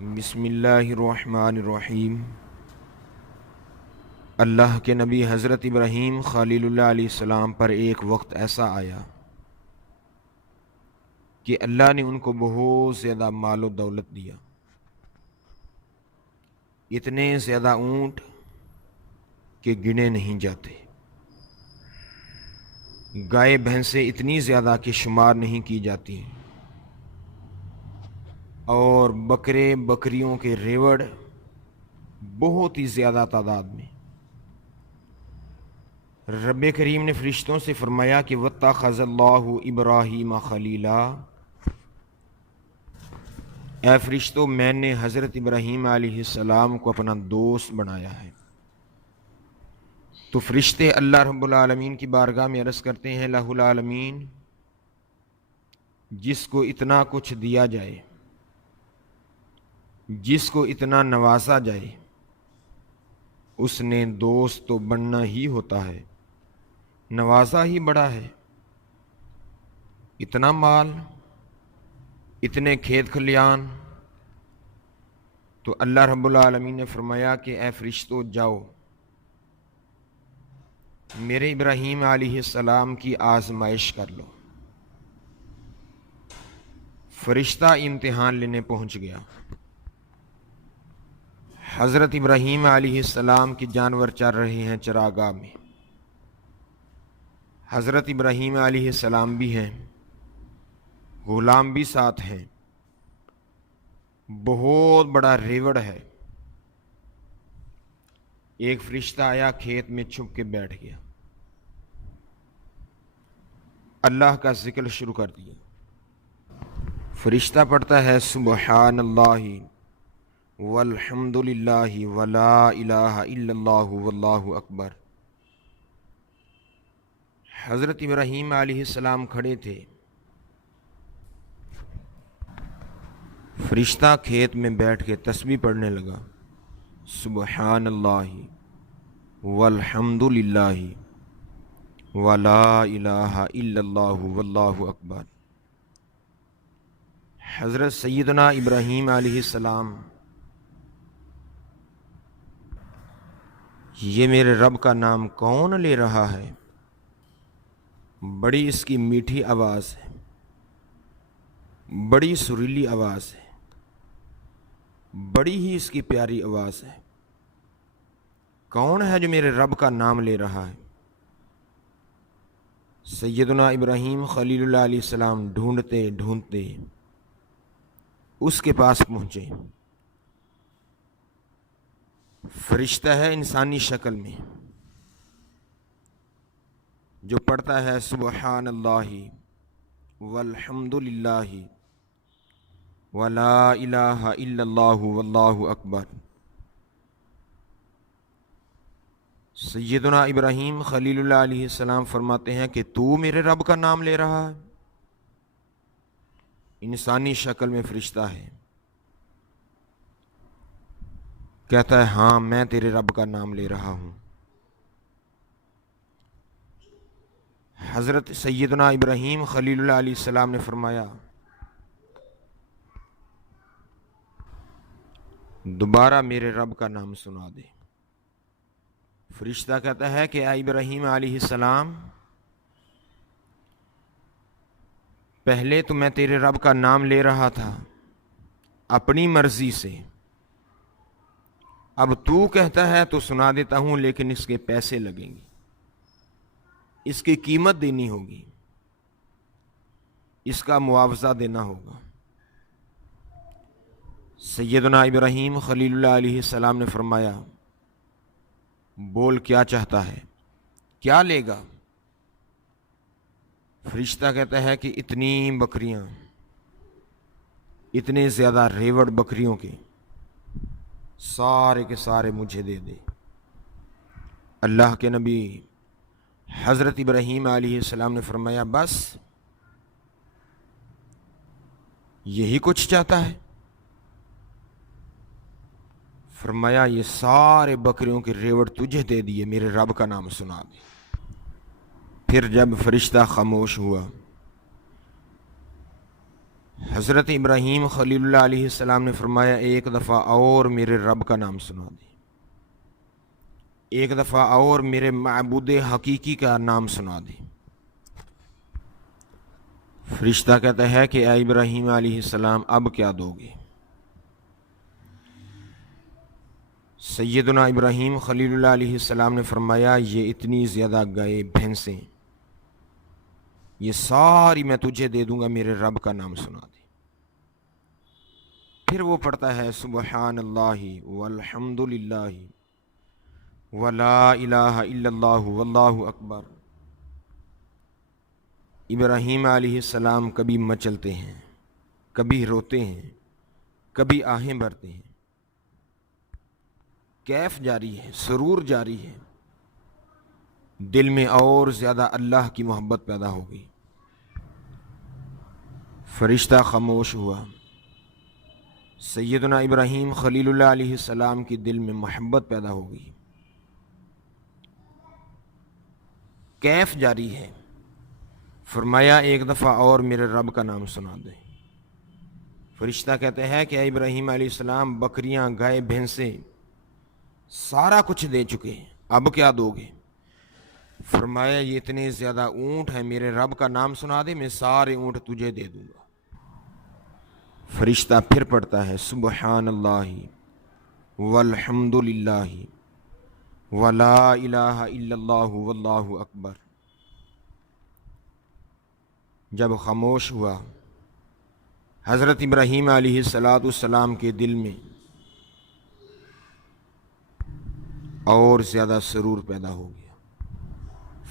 بسم اللہ الرحمن الرحیم۔ اللہ کے نبی حضرت ابراہیم خلیل اللہ علیہ السلام پر ایک وقت ایسا آیا کہ اللہ نے ان کو بہت زیادہ مال و دولت دیا، اتنے زیادہ اونٹ کہ گنے نہیں جاتے، گائے بھینسیں اتنی زیادہ کہ شمار نہیں کی جاتی ہیں، اور بکرے بکریوں کے ریوڑ بہت ہی زیادہ تعداد میں۔ رب کریم نے فرشتوں سے فرمایا کہ وَاتَّخَذَ اللَّهُ إِبْرَاهِيمَ خَلِيلًا، اے فرشتوں، میں نے حضرت ابراہیم علیہ السلام کو اپنا دوست بنایا ہے۔ تو فرشتے اللہ رب العالمین کی بارگاہ میں عرض کرتے ہیں، الہ العالمین، جس کو اتنا کچھ دیا جائے، جس کو اتنا نوازا جائے، اس نے دوست تو بننا ہی ہوتا ہے، نوازا ہی بڑا ہے۔ اتنا مال، اتنے کھیت کھلیان، تو اللہ رب العالمین نے فرمایا کہ اے فرشتوں، جاؤ میرے ابراہیم علیہ السلام کی آزمائش کر لو۔ فرشتہ امتحان لینے پہنچ گیا۔ حضرت ابراہیم علیہ السلام کے جانور چر رہے ہیں چراگاہ میں، حضرت ابراہیم علیہ السلام بھی ہیں، غلام بھی ساتھ ہیں، بہت بڑا ریوڑ ہے۔ ایک فرشتہ آیا، کھیت میں چھپ کے بیٹھ گیا، اللہ کا ذکر شروع کر دیا۔ فرشتہ پڑھتا ہے سبحان اللہ والحمد للہ ولا الہ الا اللہ واللہ اکبر۔ حضرت ابراہیم علیہ السلام کھڑے تھے، فرشتہ کھیت میں بیٹھ کے تسبیح پڑھنے لگا، سبحان اللہ والحمد للہ ولا الہ الا اللہ واللہ اکبر۔ حضرت سیدنا ابراہیم علیہ السلام، یہ میرے رب کا نام کون لے رہا ہے؟ بڑی اس کی میٹھی آواز ہے، بڑی سریلی آواز ہے، بڑی ہی اس کی پیاری آواز ہے۔ کون ہے جو میرے رب کا نام لے رہا ہے؟ سیدنا ابراہیم خلیل اللہ علیہ السلام ڈھونڈتے ڈھونڈتے اس کے پاس پہنچے۔ فرشتہ ہے انسانی شکل میں، جو پڑھتا ہے سبحان اللہ والحمد للہ ولا الہ الا اللہ واللہ اکبر۔ سیدنا ابراہیم خلیل اللہ علیہ السلام فرماتے ہیں کہ تو میرے رب کا نام لے رہا ہے؟ انسانی شکل میں فرشتہ ہے، کہتا ہے ہاں میں تیرے رب کا نام لے رہا ہوں۔ حضرت سیدنا ابراہیم خلیل اللہ علیہ السلام نے فرمایا دوبارہ میرے رب کا نام سنا دے۔ فرشتہ کہتا ہے کہ اے ابراہیم علیہ السلام، پہلے تو میں تیرے رب کا نام لے رہا تھا اپنی مرضی سے، اب تو کہتا ہے تو سنا دیتا ہوں، لیکن اس کے پیسے لگیں گے، اس کی قیمت دینی ہوگی، اس کا معاوضہ دینا ہوگا۔ سیدنا ابراہیم خلیل اللہ علیہ السلام نے فرمایا بول کیا چاہتا ہے، کیا لے گا؟ فرشتہ کہتا ہے کہ اتنی بکریاں، اتنے زیادہ ریوڑ بکریوں کے سارے کے سارے مجھے دے دے۔ اللہ کے نبی حضرت ابراہیم علیہ السلام نے فرمایا بس یہی کچھ چاہتا ہے؟ فرمایا یہ سارے بکریوں کے ریوڑ تجھے دے دیے، میرے رب کا نام سنا دے۔ پھر جب فرشتہ خاموش ہوا، حضرت ابراہیم خلیل اللہ علیہ السلام نے فرمایا ایک دفعہ اور میرے رب کا نام سنا دے، ایک دفعہ اور میرے معبود حقیقی کا نام سنا دے۔ فرشتہ کہتا ہے کہ اے ابراہیم علیہ السلام اب کیا دو گے؟ سیدنا ابراہیم خلیل اللہ علیہ السلام نے فرمایا یہ اتنی زیادہ گائے بھینسیں، یہ ساری میں تجھے دے دوں گا، میرے رب کا نام سنا دے۔ پھر وہ پڑھتا ہے سبحان اللہ والحمد للہ ولا الہ الا اللہ واللہ اکبر۔ ابراہیم علیہ السلام کبھی مچلتے ہیں، کبھی روتے ہیں، کبھی آہیں بھرتے ہیں، کیف جاری ہے، سرور جاری ہے، دل میں اور زیادہ اللہ کی محبت پیدا ہو گئی۔ فرشتہ خاموش ہوا، سیدنا ابراہیم خلیل اللہ علیہ السلام کی دل میں محبت پیدا ہو گئی، کیف جاری ہے۔ فرمایا ایک دفعہ اور میرے رب کا نام سنا دے۔ فرشتہ کہتے ہیں کہ اے ابراہیم علیہ السلام بکریاں، گائے، بھینسیں سارا کچھ دے چکے، اب کیا دو گے؟ فرمایا یہ اتنے زیادہ اونٹ ہیں، میرے رب کا نام سنا دے، میں سارے اونٹ تجھے دے دوں گا۔ فرشتہ پھر پڑھتا ہے سبحان اللہ والحمد للہ ولا الہ الا اللہ واللہ اکبر۔ جب خاموش ہوا، حضرت ابراہیم علیہ السلام کے دل میں اور زیادہ سرور پیدا ہو گیا۔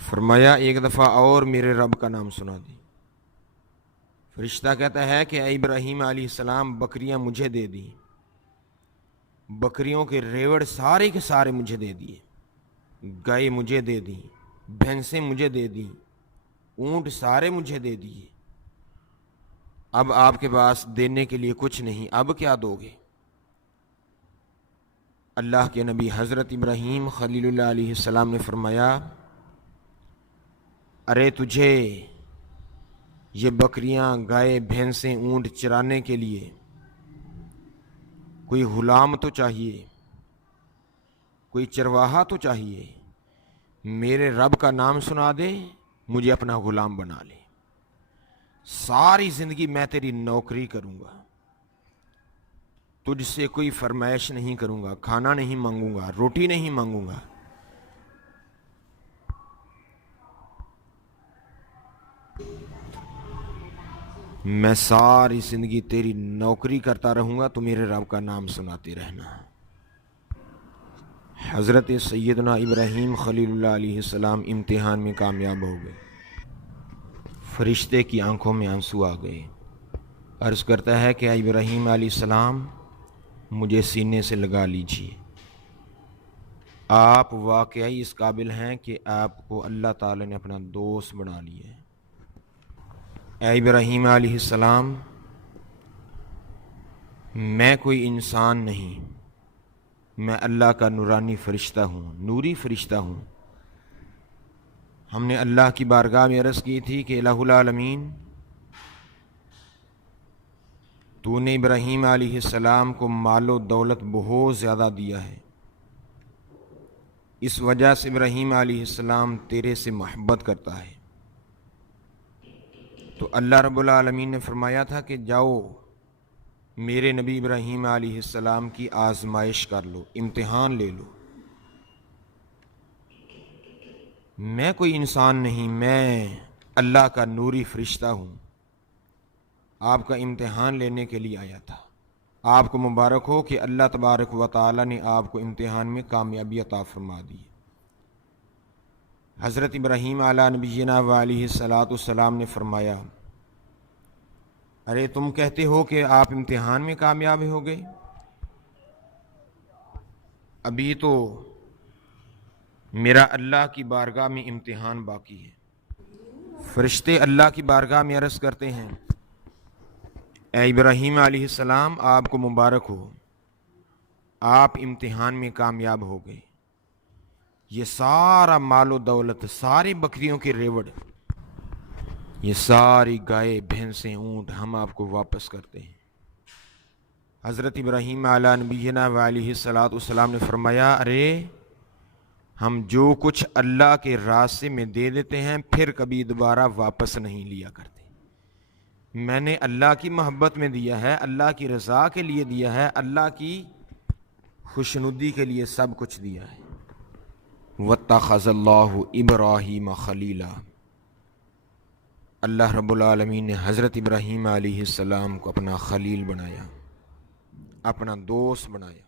فرمایا ایک دفعہ اور میرے رب کا نام سنا دی۔ فرشتہ کہتا ہے کہ اے ابراہیم علیہ السلام بکریاں مجھے دے دی، بکریوں کے ریوڑ سارے کے سارے مجھے دے دیے، گائے مجھے دے دی، بھینسیں مجھے دے دی، اونٹ سارے مجھے دے دیے، اب آپ کے پاس دینے کے لیے کچھ نہیں، اب کیا دو گے؟ اللہ کے نبی حضرت ابراہیم خلیل اللہ علیہ السلام نے فرمایا ارے تجھے یہ بکریاں، گائے، بھینسیں، اونٹ چرانے کے لیے کوئی غلام تو چاہیے، کوئی چرواہا تو چاہیے، میرے رب کا نام سنا دے، مجھے اپنا غلام بنا لے، ساری زندگی میں تیری نوکری کروں گا، تجھ سے کوئی فرمائش نہیں کروں گا، کھانا نہیں مانگوں گا، روٹی نہیں مانگوں گا، میں ساری زندگی تیری نوکری کرتا رہوں گا، تو میرے رب کا نام سناتے رہنا۔ حضرت سیدنا ابراہیم خلیل اللہ علیہ السلام امتحان میں کامیاب ہو گئے۔ فرشتے کی آنکھوں میں آنسو آ گئے، عرض کرتا ہے کہ اے ابراہیم علیہ السلام مجھے سینے سے لگا لیجیے، آپ واقعی اس قابل ہیں کہ آپ کو اللہ تعالی نے اپنا دوست بنا لیا ہے۔ اے ابراہیم علیہ السلام میں کوئی انسان نہیں، میں اللہ کا نورانی فرشتہ ہوں، نوری فرشتہ ہوں۔ ہم نے اللہ کی بارگاہ میں عرض کی تھی کہ الہ العالمین تو نے ابراہیم علیہ السلام کو مال و دولت بہت زیادہ دیا ہے، اس وجہ سے ابراہیم علیہ السلام تیرے سے محبت کرتا ہے۔ تو اللہ رب العالمین نے فرمایا تھا کہ جاؤ میرے نبی ابراہیم علیہ السلام کی آزمائش کر لو، امتحان لے لو۔ میں کوئی انسان نہیں، میں اللہ کا نوری فرشتہ ہوں، آپ کا امتحان لینے کے لیے آیا تھا۔ آپ کو مبارک ہو کہ اللہ تبارک و تعالی نے آپ کو امتحان میں کامیابی عطا فرما دی۔ حضرت ابراہیم علیہ نبینا و علیہ السلام نے فرمایا ارے تم کہتے ہو کہ آپ امتحان میں کامیاب ہو گئے، ابھی تو میرا اللہ کی بارگاہ میں امتحان باقی ہے۔ فرشتے اللہ کی بارگاہ میں عرض کرتے ہیں اے ابراہیم علیہ السلام آپ کو مبارک ہو، آپ امتحان میں کامیاب ہو گئے، یہ سارا مال و دولت، ساری بکریوں کے ریوڑ یہ ساری گائے بھینسیں اونٹ ہم آپ کو واپس کرتے ہیں۔ حضرت ابراہیم علیہ نبینا و علیہ الصلوۃ والسلام نے فرمایا، ارے ہم جو کچھ اللہ کے راستے میں دے دیتے ہیں پھر کبھی دوبارہ واپس نہیں لیا کرتے۔ میں نے اللہ کی محبت میں دیا ہے، اللہ کی رضا کے لیے دیا ہے، اللہ کی خوشنودی کے لیے سب کچھ دیا ہے۔ وَاتَّخَذَ اللَّهُ إِبْرَاهِيمَ خَلِيلًا، اللہ رب العالمین نے حضرت ابراہیم علیہ السلام کو اپنا خلیل بنایا، اپنا دوست بنایا۔